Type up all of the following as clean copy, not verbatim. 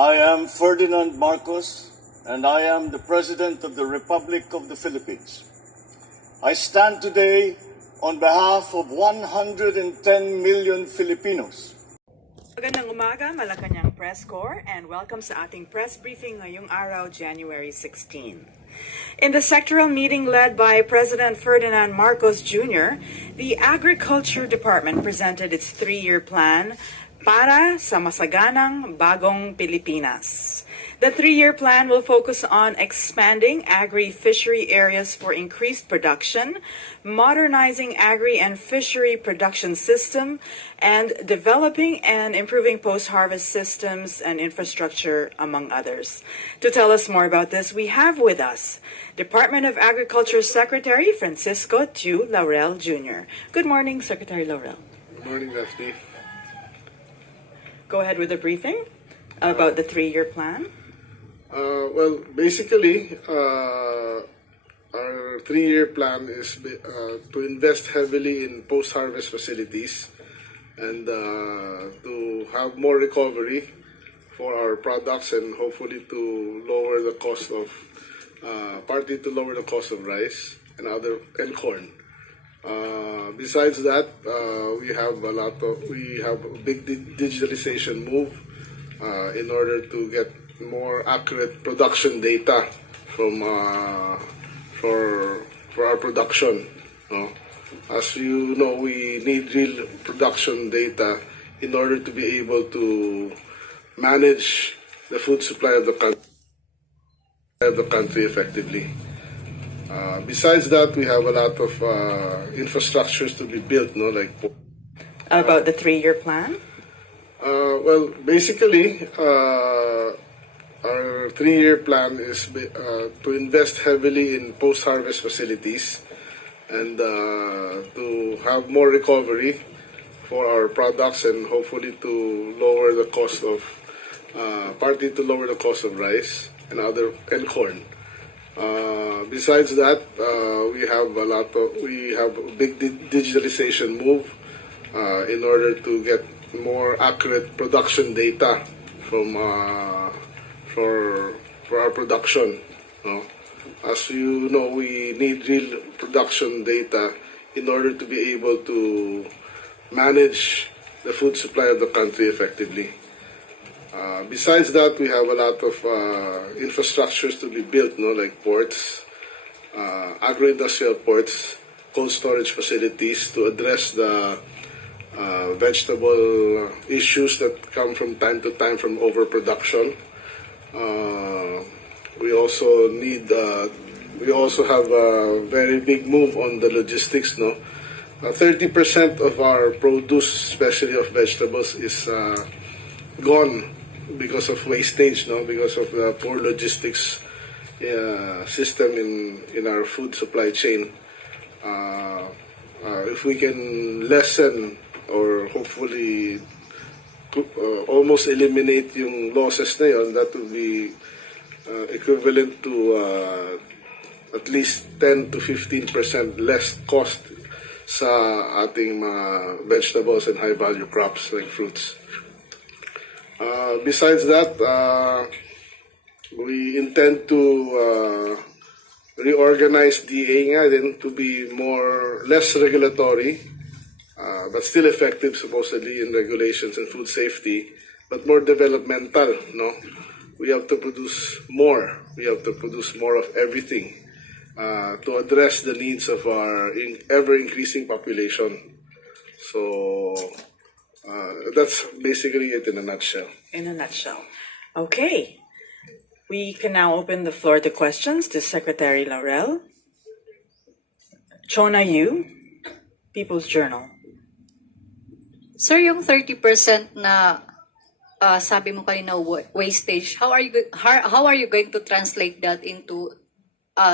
I am Ferdinand Marcos, and I am the President of the Republic of the Philippines. I stand today on behalf of 110 million Filipinos. Magandang umaga, Malacanang Press Corps, and welcome sa ating press briefing ngayong araw, January 16. In the sectoral meeting led by President Ferdinand Marcos Jr., the Agriculture Department presented its three-year plan para sa masaganang bagong Pilipinas. The three-year plan will focus on expanding agri-fishery areas for increased production, modernizing agri and fishery production system, and developing and improving post-harvest systems and infrastructure, among others. To tell us more about this, we have with us Department of Agriculture Secretary Francisco Tu Laurel Jr. Good morning, Secretary Laurel. Good morning, Daphne. Go ahead with the briefing about the three-year plan. Well, basically, our three-year plan is to invest heavily in post-harvest facilities and to have more recovery for our products and hopefully to lower the cost of, partly to lower the cost of rice and corn. Besides that, we have a big digitalization move in order to get more accurate production data from for our production. No? As you know, we need real production data in order to be able to manage the food supply of the country effectively. Besides that, we have a lot of infrastructures to be built, no, like About the three-year plan? well, basically, our three-year plan is to invest heavily in post-harvest facilities and to have more recovery for our products and hopefully to lower the cost of, partly to lower the cost of rice and corn. Besides that, we have a big digitalization move in order to get more accurate production data from for our production. No? As you know, we need real production data in order to be able to manage the food supply of the country effectively. Besides that, we have a lot of infrastructures to be built, no, like ports, agro-industrial ports, cold storage facilities to address the vegetable issues that come from time to time from overproduction. We also have a very big move on the logistics. No, 30% of our produce, especially of vegetables, is gone because of wastage. No, because of the poor logistics system in our food supply chain. If we can lessen or hopefully almost eliminate yung losses na yun, that would be equivalent to at least 10 to 15% less cost sa ating mga vegetables and high-value crops like fruits. Besides that, we intend to reorganize DA nga din to be less regulatory, but still effective supposedly in regulations and food safety, but more developmental. No, we have to produce more. We have to produce more of everything to address the needs of our ever-increasing population. So that's basically it in a nutshell. In a nutshell. Okay. We can now open the floor to questions to Secretary Laurel. Chona Yu, People's Journal. Sir, yung 30% na sabi mo kanina wastage, how are you going to translate that into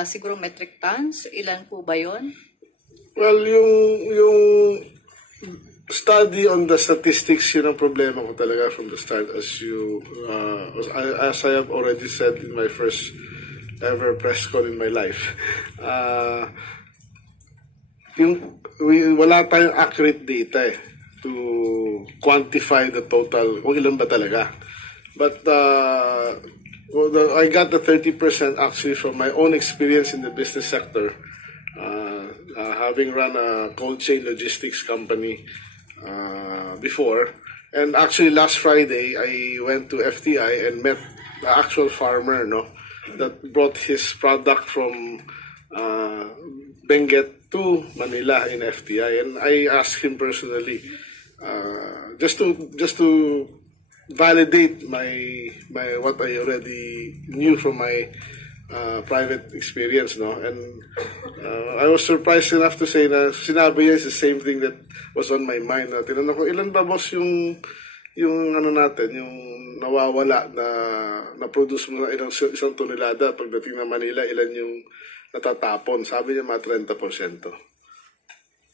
siguro metric tons? Ilan po ba yon? Well, yung study on the statistics, yun ang problema ko talaga from the start. As I have already said in my first ever press call in my life, wala tayong accurate data to quantify the total, kung ilan ba talaga. But I got the 30% actually from my own experience in the business sector, having run a cold chain logistics company before. And actually last Friday, I went to FTI and met the actual farmer, no, that brought his product from Benguet to Manila in FTI, and I asked him personally, just to validate my what I already knew from my private experience, no, and I was surprised enough to say na sinabi niya the same thing that was on my mind. Na tinanong ko, ilan ba boss yung ano natin, yung nawawala na produce mo na isang tonelada pagdating na Manila, ilan yung natatapon? Sabi niya mga 30%.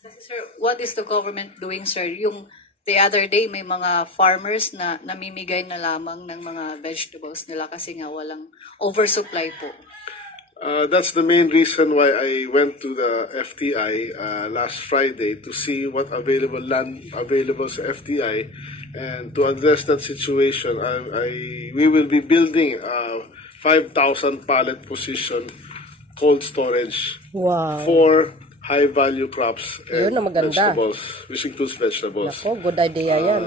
Sir, what is the government doing, sir? Yung the other day, may mga farmers na namimigay na lamang ng mga vegetables nila kasi nga walang oversupply po. That's the main reason why I went to the FTI last Friday to see what available land available sa FTI, and to address that situation, we will be building a 5,000 pallet position cold storage for high-value crops and vegetables, which includes vegetables. Nako, good idea yan.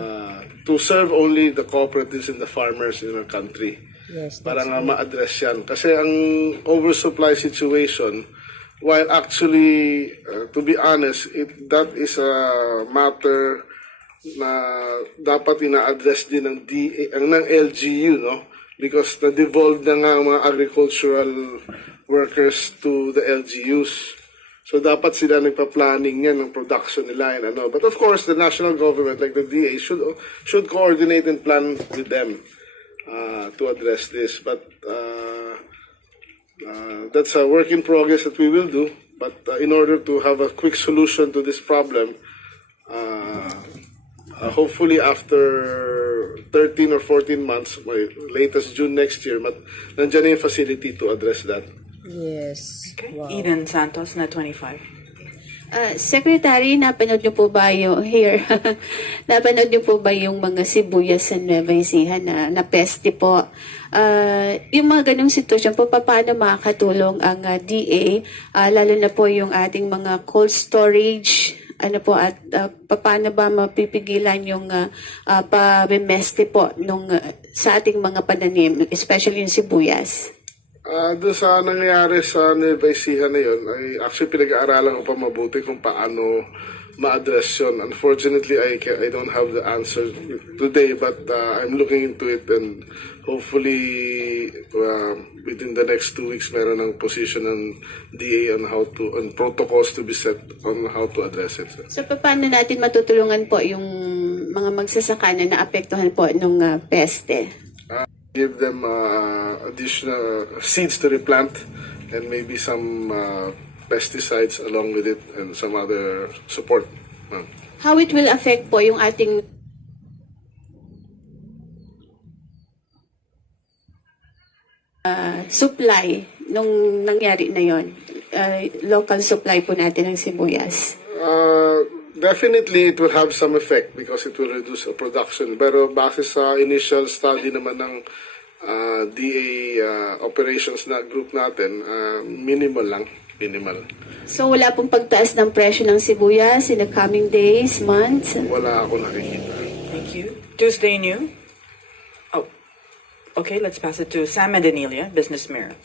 To serve only the cooperatives and the farmers in our country. Yes, Para nga ma-address yan. Kasi ang oversupply situation, while actually, to be honest, that is a matter na dapat ina-address din ng LGU, no? Because na-devolve na nga ang mga agricultural workers to the LGUs. So dapat sila nagpa-planning yan ng production nila and ano. But of course, the national government, like the DA, should coordinate and plan with them to address this. But that's a work in progress that we will do. But in order to have a quick solution to this problem, hopefully after 13 or 14 months, latest June next year, nandiyan na yung facility to address that. Yes. Okay. Wow. Eden Santos na 25. Secretary, napanood niyo po ba yung napanood niyo po ba yung mga sibuyas sa Nueva Ecija na peste po? Yung mga ganong sitwasyon po, paano makakatulong ang DA, lalo na po yung ating mga cold storage, ano po, at paano ba mapipigilan yung pabimeste po sa ating mga pananim, especially yung sibuyas? Doon sa nangyayari sa Nueva Ecija na yun, ay actually pinag-aaralan ko pa mabuti kung paano ma-address yun. Unfortunately, I don't have the answer today, but I'm looking into it, and hopefully within the next 2 weeks meron ng position ng DA on protocols to be set on how to address it. So paano natin matutulungan po yung mga magsasaka na naapektuhan po nung peste? Give them additional seeds to replant and maybe some pesticides along with it and some other support. How it will affect po yung ating supply nung nangyari na yon, local supply po natin ng sibuyas? Definitely, it will have some effect because it will reduce production. Pero base sa initial study naman ng DA operations na group natin, minimal lang. Minimal. So wala pong pagtaas ng presyo ng sibuyas in the coming days, months? Wala ako nakikita. Thank you. Tuesday New. Oh, okay, let's pass it to Sam Mandanelia, Business Mirror.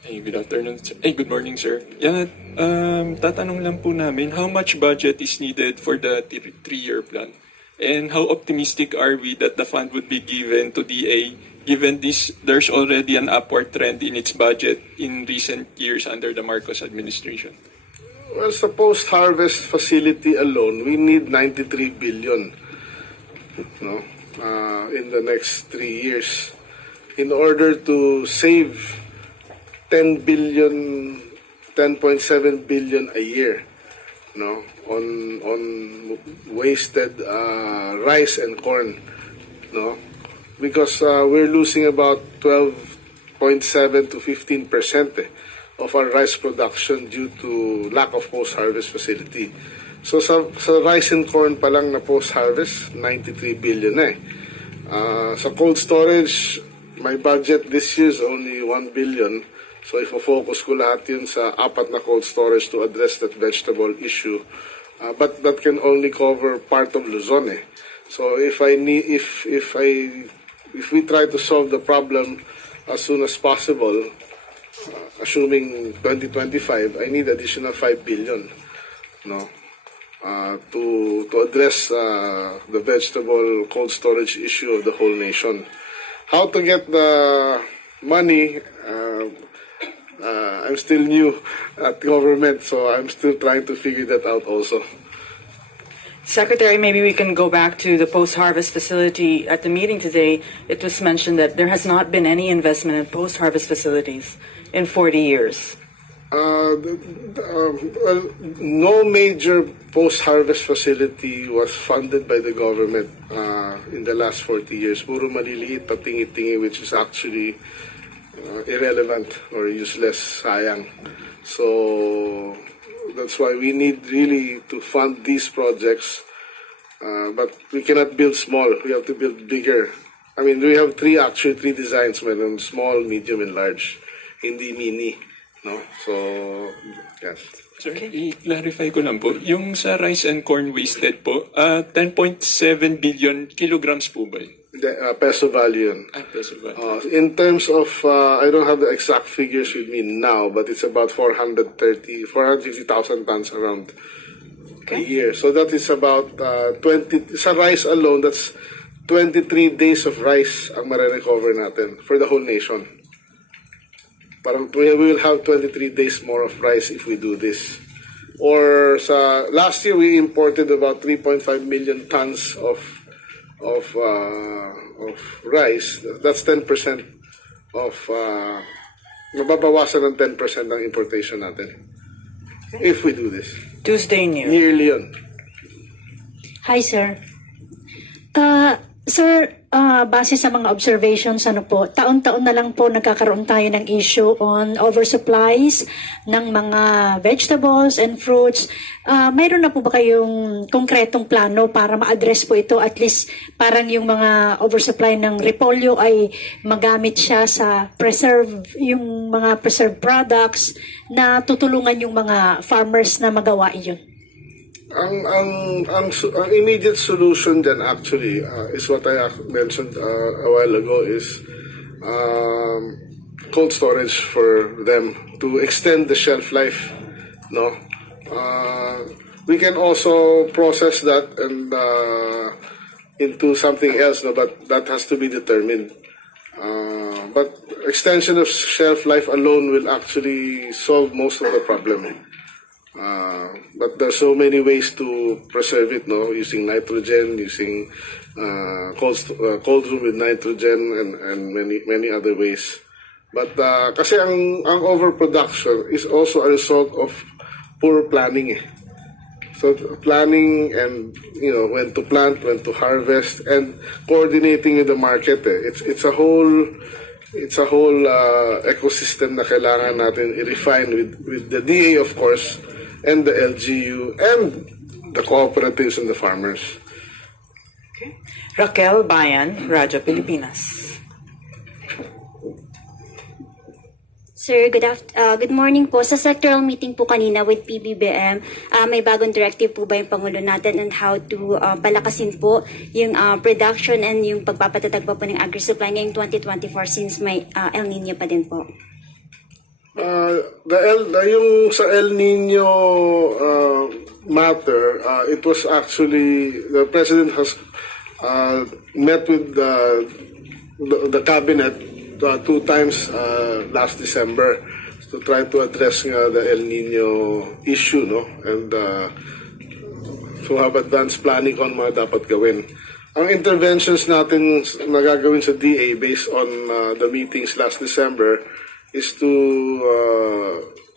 Hey, good afternoon. Good morning, sir. Yeah, tatanong lang po namin, how much budget is needed for the 3-year plan? And how optimistic are we that the fund would be given to DA, given there's already an upward trend in its budget in recent years under the Marcos administration? Well, sa post-harvest facility alone, we need 93 billion in the next 3 years in order to save 10.7 billion a year, on wasted rice and corn, because we're losing about 12.7 to 15% of our rice production due to lack of post-harvest facility. So sa rice and corn pa lang na post-harvest, 93 billion na eh. Sa cold storage, my budget this year is only 1 billion. So ifo-focus ko lahat yun sa 4 na cold storage to address that vegetable issue. But that can only cover part of Luzon eh. So if we try to solve the problem as soon as possible, assuming 2025, I need additional 5 billion, no, to address the vegetable cold storage issue of the whole nation. How to get the money? I'm still new at government, so I'm still trying to figure that out also. Secretary, maybe we can go back to the post-harvest facility. At the meeting today, it was mentioned that there has not been any investment in post-harvest facilities in 40 years. No major post-harvest facility was funded by the government in the last 40 years. Puro maliliit, patingi-tingi, which is actually irrelevant or useless, sayang. So that's why we need really to fund these projects. But we cannot build small. We have to build bigger. I mean, we have three designs, meron small, medium, and large. Hindi mini. No? So, yes. Sir, i-clarify ko lang po. Yung sa rice and corn wasted po, 10.7 billion kilograms po ba yun? Peso value yun. Peso ba? In terms of, I don't have the exact figures with me now, but it's about 450,000 tons around a year. So that is about 20, sa rice alone, that's 23 days of rice ang marirecover natin for the whole nation. Parang we will have 23 days more of rice if we do this. Or sa last year we imported about 3.5 million tons of rice. That's 10% of mababawasan ng 10% ng importation natin if we do this. Tuesday News. Yearly yun. Hi, sir. Sir, base sa mga observations, taon-taon na lang po nagkakaroon tayo ng issue on oversupplies ng mga vegetables and fruits. Mayroon na po ba kayong konkretong plano para ma-address po ito? At least parang yung mga oversupply ng repolyo ay magamit siya sa yung mga preserved products na tutulungan yung mga farmers na magawa iyon. Ang immediate solution then actually is what I mentioned a while ago is cold storage for them to extend the shelf life. No, we can also process that and into something else. No, but that has to be determined. But extension of shelf life alone will actually solve most of the problem. But there's so many ways to preserve it, no? Using nitrogen, using cold room with nitrogen, and many other ways. But kasi ang overproduction is also a result of poor planning. So planning and when to plant, when to harvest, and coordinating with the market. It's a whole ecosystem na kailangan natin i-refine with the DA of course, and the LGU and the cooperatives and the farmers. Okay. Raquel Bayan, Radyo Pilipinas. Sir, good morning po. Sa sectoral meeting po kanina with PBBM, may bagong directive po ba yung Pangulo natin on how to palakasin po yung production and yung pagpapatatag pa po ng agri-supply ngayong 2024 since may El Nino pa din po? Yung sa El Nino matter, it was actually the President has met with the cabinet 2 times last December to try to address the El Nino issue, no, and to have advanced planning on mga dapat gawin. Ang interventions natin na gagawin sa DA based on the meetings last December is to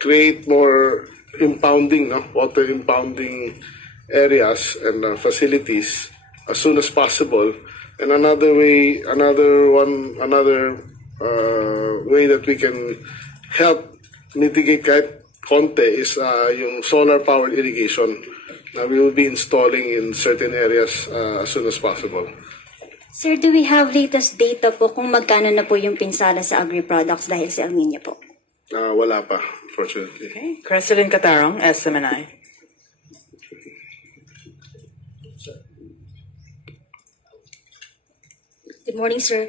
create more impounding, water impounding areas and facilities as soon as possible. And another way that we can help mitigate kahit konti is yung solar powered irrigation. we will be installing in certain areas as soon as possible. Sir, do we have latest data po kung magkano na po yung pinsala sa agri-products dahil sa El Nino po? Wala pa, fortunately. Okay. President Catarong, SMNI. Good morning, sir.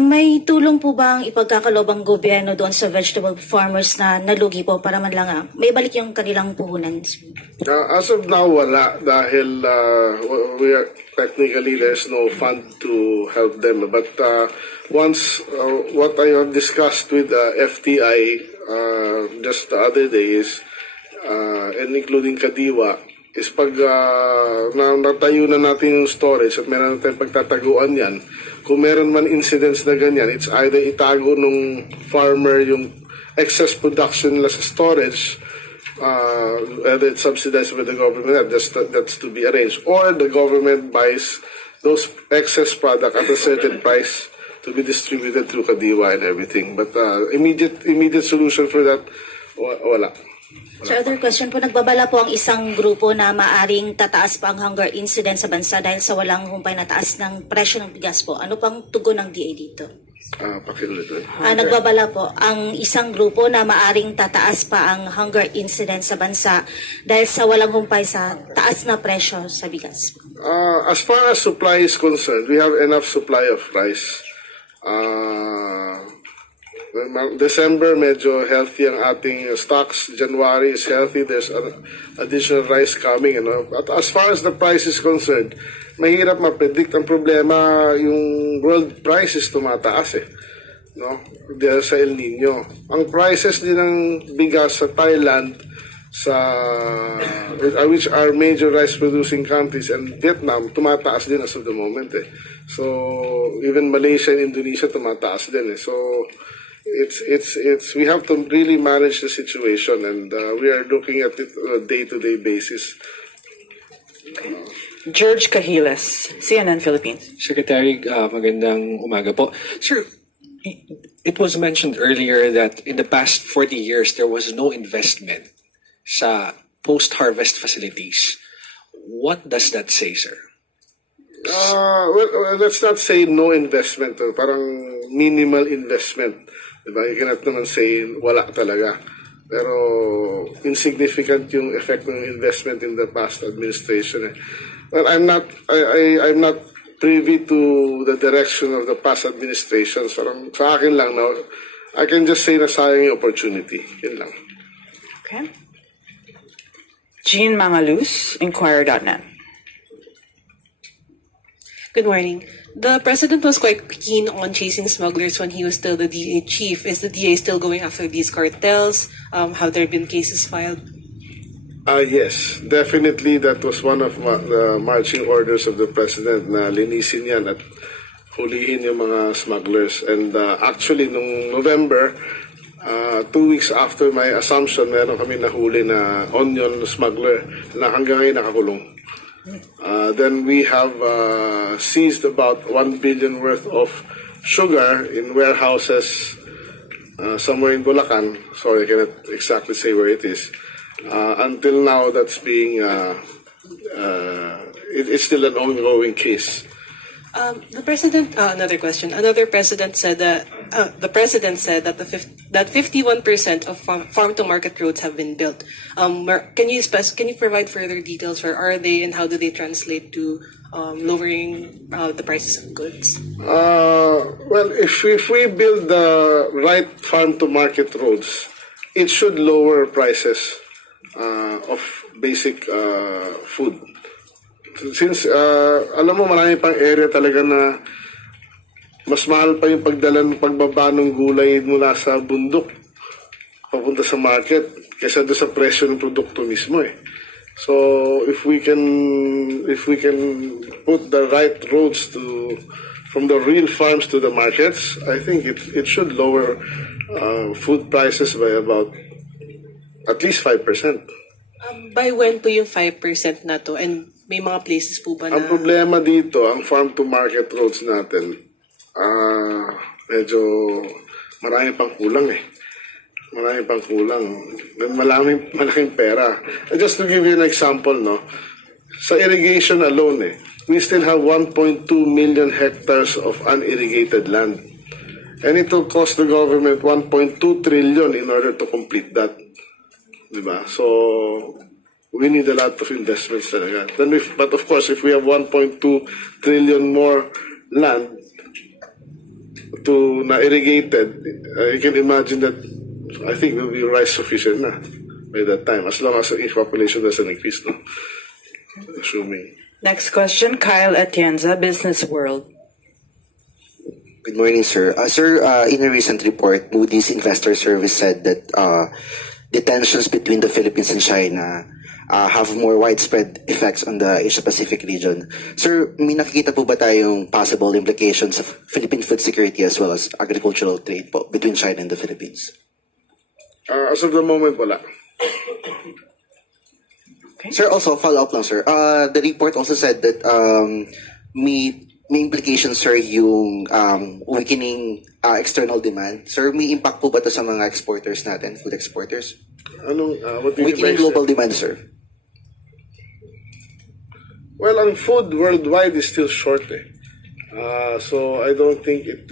May tulong po ba ang ipagkakaloob ang gobyerno doon sa vegetable farmers na nalugi po para man lang may balik yung kanilang puhunan? As of now, wala dahil we are technically there's no fund to help them. But once what I have discussed with FTI just the other day is and including Kadiwa is pag natayo na natin yung storage at meron na tayong pagtataguan yan, kung meron man incidents na ganyan, it's either itago nung farmer yung excess production nila sa storage, whether it's subsidized by the government, that's to be arranged, or the government buys those excess product at a certain price to be distributed through Kadiwa and everything. But immediate solution for that, wala. Sir, other question po, nagbabala po ang isang grupo na maaring tataas pa ang hunger incident sa bansa dahil sa walang humpay na taas ng presyo ng bigas po. Ano pang tugon ng DA dito? Pakiulit. Nagbabala po ang isang grupo na maaring tataas pa ang hunger incident sa bansa dahil sa walang humpay sa taas na presyo sa bigas. As far as supply is concerned, we have enough supply of rice. December, medyo healthy ang ating stocks. January is healthy. There's additional rice coming. At as far as the price is concerned, mahirap ma-predict. Ang problema, yung world price is tumataas no? Dahil sa El Nino. Ang prices din ng bigas sa Thailand, which are major rice producing countries, and Vietnam, tumataas din as of the moment So, even Malaysia and Indonesia tumataas din So, we have to really manage the situation, and we are looking at it on a day-to-day basis. George Cahiles, CNN Philippines. Secretary, magandang umaga po. Sir, it was mentioned earlier that in the past 40 years, there was no investment sa post-harvest facilities. What does that say, sir? Well, let's not say no investment. Parang minimal investment. Diba? You cannot naman say wala talaga. Pero insignificant yung effect ng investment in the past administration. Well, I'm not privy to the direction of the past administrations. Parang sa akin lang, no, I can just say na sayang yung opportunity. Yun lang. Okay. Jean Mangalus, Inquirer.net. Good morning. The president was quite keen on chasing smugglers when he was still the DA chief. Is the DA still going after these cartels? Have there been cases filed? Yes, definitely that was one of the marching orders of the president na linisin yan at hulihin yung mga smugglers. And actually, nung November, 2 weeks after my assumption, meron kami nahuli na onion smuggler na hanggang ngayon nakakulong. Then we have seized about 1 billion worth of sugar in warehouses somewhere in Bulacan. Sorry, I cannot exactly say where it is. Until now, that's being it's still an ongoing case. The president. Another question. Another president said that the president said that that 51% of farm to market roads have been built. Can you provide further details? Where are they, and how do they translate to lowering the prices of goods? Well, if we build the right farm to market roads, it should lower prices of basic food. Since, alam mo, marami pang area talaga na mas mahal pa yung pagbaba ng gulay mula sa bundok papunta sa market kaysa doon sa presyo ng produkto mismo So, if we can put the right roads from the real farms to the markets, I think it should lower food prices by about at least 5%. By when po yung 5% na to? And may mga places po ba na... Ang problema dito, ang farm-to-market roads natin, medyo marami pang kulang Marami pang kulang. Malaking pera. And just to give you an example, no, sa irrigation alone, we still have 1.2 million hectares of unirrigated land. And it will cost the government 1.2 trillion in order to complete that. Diba? So, we need a lot of investments talaga. But of course, if we have 1.2 trillion more land to na irrigated, you can imagine that I think we'll be rice sufficient na by that time, as long as the population doesn't increase, no? Assuming. Next question, Kyle Atienza, Business World. Good morning, sir. Sir, in a recent report, Moody's Investor Service said that the tensions between the Philippines and China have more widespread effects on the Asia-Pacific region. Sir, may nakikita po ba tayong possible implications of Philippine food security as well as agricultural trade po between China and the Philippines? As of the moment, wala. Okay. Sir, also, follow-up lang, sir. The report also said that may implications, sir, yung weakening external demand. Sir, may impact po ba ito sa mga exporters natin, food exporters? What do you Weakening global demand, sir. Well, ang food worldwide is still short, so I don't think it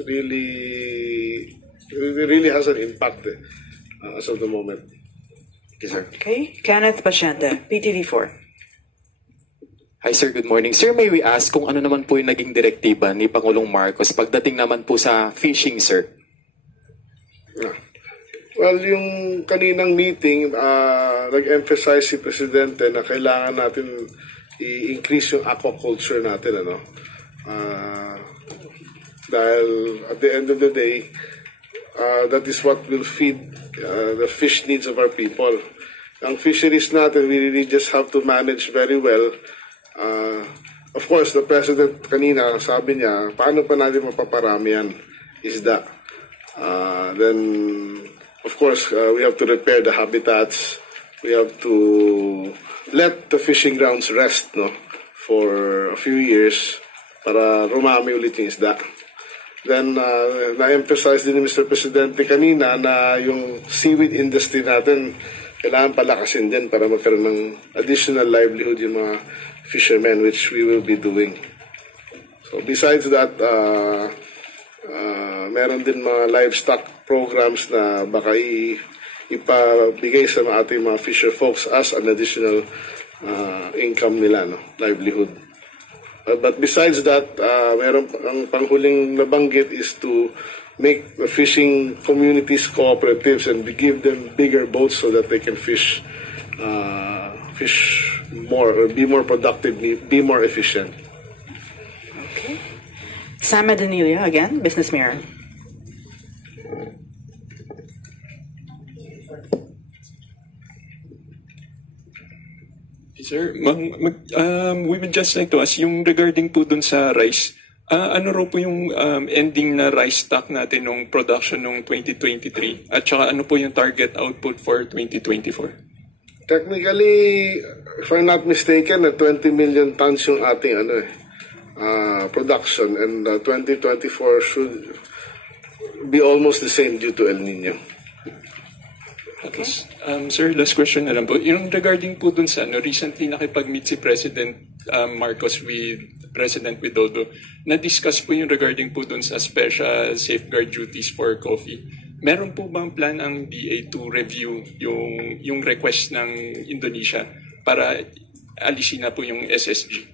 really has an impact as of the moment. Okay, sir. Okay, Kenneth Pasyente, PTV4. Hi sir, good morning. Sir, may we ask kung ano naman po yung naging direktiba ni Pangulong Marcos pagdating naman po sa fishing, sir? Well, yung kaninang meeting, nag-emphasize si Presidente na kailangan natin i-increase yung aquaculture natin, dahil at the end of the day, that is what will feed the fish needs of our people. Ang fisheries natin, we really just have to manage very well. Of course, the President kanina, sabi niya, paano pa natin mapaparami yan? Isda. Then, of course, we have to repair the habitats. We have to let the fishing grounds rest, for a few years para rumami ulit yung isda. Then, na-emphasize din ni Mr. Presidente kanina na yung seaweed industry natin, kailangan palakasin din para magkaroon ng additional livelihood yung mga fishermen, which we will be doing. So besides that, meron din mga livestock programs na baka ipabigay sa ating mga fisher folks as an additional income nila, livelihood. But besides that, meron ang panghuling nabanggit is to make the fishing communities cooperatives and give them bigger boats so that they can fish more, or be more productive, be more efficient. Okay. Sam Adelia, again, Business Mirror. Sir, we would just like to ask, yung regarding po dun sa rice, ano raw po yung ending na rice stock natin nung production nung 2023? At saka ano po yung target output for 2024? Technically, if I'm not mistaken, 20 million tons yung ating production, and 2024 should be almost the same due to El Nino. Okay. Sir, last question na lang po. Yung regarding po dun sa recently nakipag-meet si President Marcos with President Widodo, na-discuss po yung regarding po dun sa special safeguard duties for coffee. Meron po bang plan ang DA to review yung request ng Indonesia para alisin na po yung SSG?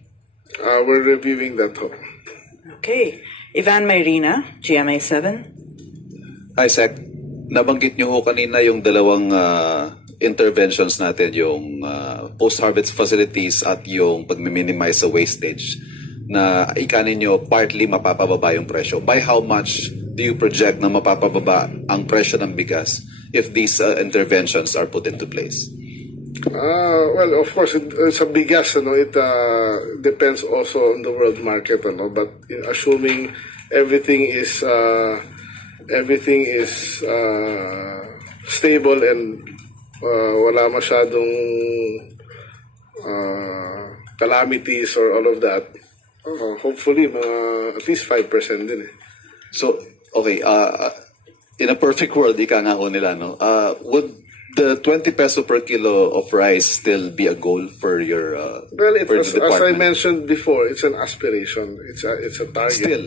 We're reviewing that. Okay. Ivan Mayrina, GMA7. Hi, Sec. Nabanggit niyo ho kanina yung dalawang interventions natin, yung post-harvest facilities at yung pag-minimize sa wastage, na ikanin nyo partly mapapababa yung presyo. By how much do you project na mapapababa ang presyo ng bigas if these interventions are put into place? Well, of course, sa bigas, it depends also on the world market, but assuming everything is stable and wala masyadong calamities or all of that, hopefully at least 5% din . So, okay, in a perfect world, ika nga ho nila, would the 20 peso per kilo of rice still be a goal for your Well, for the as I department? mentioned before, it's an aspiration. It's a target. Still,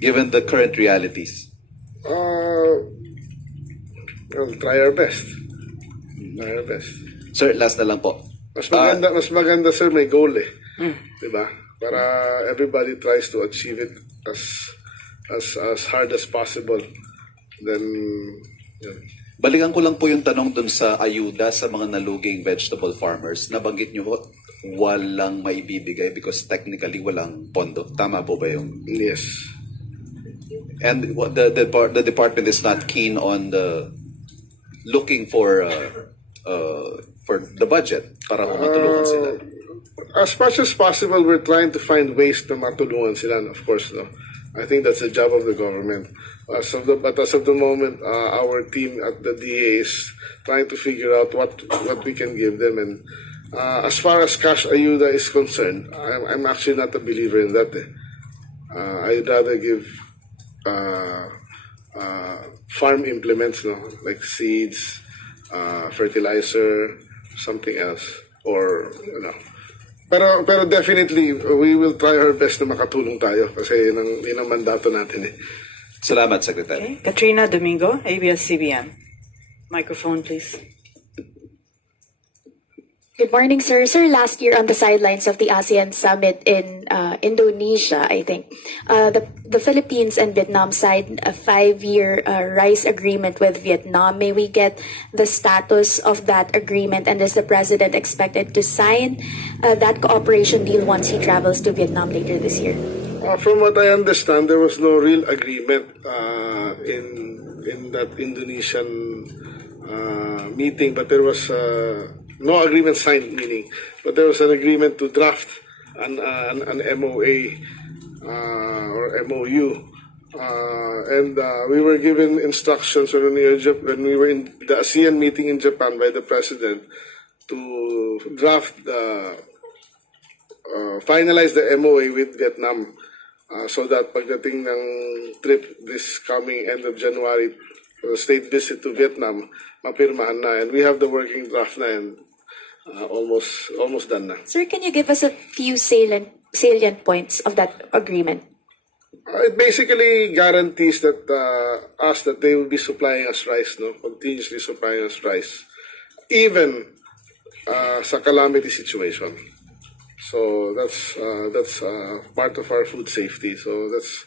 given the current realities. We'll try our best. Try our best. Sir, last na lang po. Mas maganda sir, may goal eh. Diba? Para everybody tries to achieve it as hard as possible. Then, yun. Balikan ko lang po yung tanong dun sa ayuda sa mga naluging vegetable farmers. Nabanggit nyo ho, walang maibibigay because technically walang pondo. Tama po ba yung? Yes. And the department is not keen on looking for the budget para matulungan sila. As much as possible, we're trying to find ways to matulungan sila, of course, no? I think that's the job of the government. As of the moment, our team at the DA is trying to figure out what we can give them. And as far as cash ayuda is concerned, I'm actually not a believer in that. I'd rather give farm implements, no, like seeds, fertilizer, something else, or you know. Pero definitely, we will try our best na makatulong tayo kasi yun ang mandato natin eh. Salamat, Secretary. Okay. Katrina Domingo, ABS-CBN. Microphone, please. Good morning, sir. Sir, last year on the sidelines of the ASEAN summit in Indonesia, I think, the Philippines and Vietnam signed a 5-year rice agreement with Vietnam. May we get the status of that agreement, and is the president expected to sign that cooperation deal once he travels to Vietnam later this year? From what I understand, there was no real agreement in that Indonesian meeting, but there was no agreement signed, meaning, but there was an agreement to draft an MOA or MOU, and we were given instructions when we were in the ASEAN meeting in Japan by the president to draft finalize the MOA with Vietnam, so that pagdating ng trip this coming end of January, state visit to Vietnam, mapirmahan na, and we have the working draft na, and almost done na. Sir, can you give us a few salient points of that agreement? It basically guarantees that that they will be supplying us rice, no, continuously supplying us rice, even sa calamity situation. So that's part of our food safety. So that's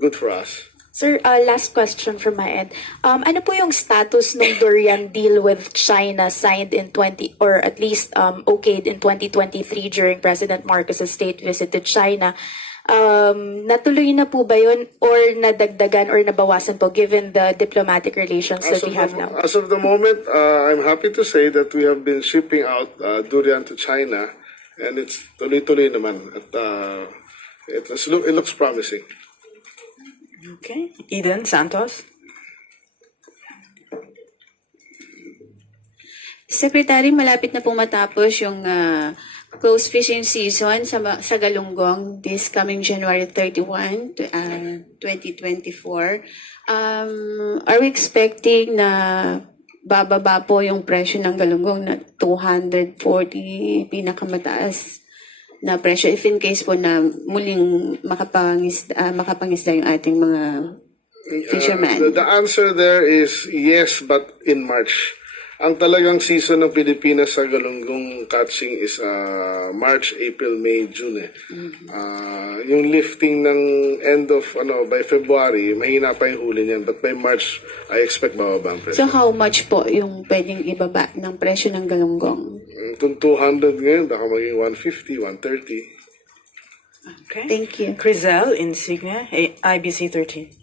good for us. Sir, last question from my end. Ano po yung status ng durian deal with China signed in or at least okayed in 2023 during President Marcos's state visit to China? Natuloy na po ba yun, or nadagdagan or nabawasan po given the diplomatic relations that we have now? As of the moment, I'm happy to say that we have been shipping out durian to China, and it's tuloy-tuloy naman. At it looks promising. Okay. Eden Santos. Secretary, malapit na po matapos yung close fishing season sa Galunggong this coming January 31, 2024. Are we expecting na bababa po yung presyo ng Galunggong na 240 pinakamataas na presyo if in case po na muling makapangisda yung ating mga fishermen? The answer there is yes, but in March. Ang talagang season ng Pilipinas sa galunggong catching is March, April, May, June. Yung lifting ng end of by February, mahina pa yung huli niyan, but by March I expect bababa ang presyo. So how much po yung pwedeng ibaba ng presyo ng galunggong? Kung 200 ngayon, baka maging 150, 130. Okay. Thank you. Crizel Insignia, IBC 13.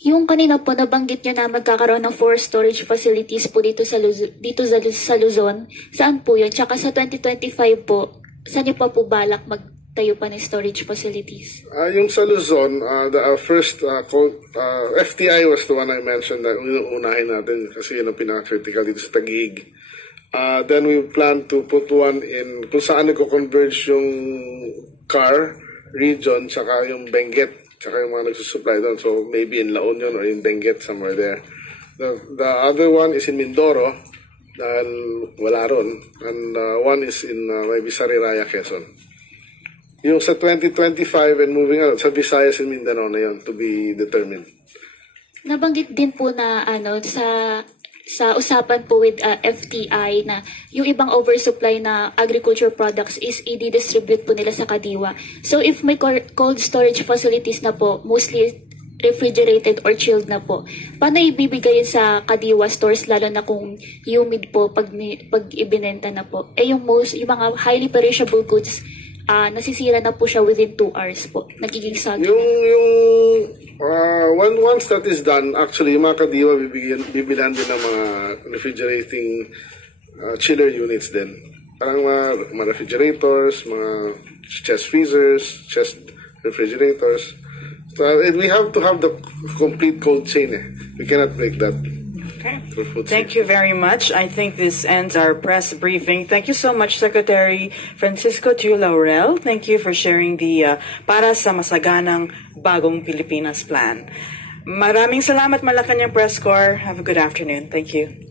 Yung kanina po nabanggit nyo na magkakaroon ng 4 storage facilities po dito sa Luzon. Saan po yun? Tsaka sa 2025 po, saan nyo pa po balak magtayo pa ng storage facilities? Yung sa Luzon, the first FTI was the one I mentioned na unahin natin kasi yun ang pinaka-critical dito sa Taguig. Then we plan to put one in kung saan nagko-converge yung car region tsaka yung Benguet tsaka yung mga nagsusupply doon. So maybe in La Union or in Benguet, somewhere there. The other one is in Mindoro, dahil wala ron. And one is in maybe Sariraya, Quezon. Yung sa 2025 and moving out, sa Visayas and Mindanao na yun, to be determined. Nabanggit din po na sa usapan po with FTI na yung ibang oversupply na agriculture products is i-distribute po nila sa Kadiwa. So if may cold storage facilities na po, mostly refrigerated or chilled na po, paano ibibigay sa Kadiwa stores lalo na kung humid po pag ibinenta na po? Yung mga highly perishable goods, nasisira na po siya within 2 hours po. Nagiging soggy. Once that is done, actually, yung mga Kadiwa bibilan din ng mga refrigerating chiller units din. Parang mga refrigerators, mga chest freezers, chest refrigerators. So we have to have the complete cold chain. We cannot break that. Okay. For food Thank safety. you very much. I think this ends our press briefing. Thank you so much, Secretary Francisco Tiu Laurel. Thank you for sharing the Para sa Masaganang Bagong Pilipinas plan. Maraming salamat, Malacanang Press Corps. Have a good afternoon. Thank you.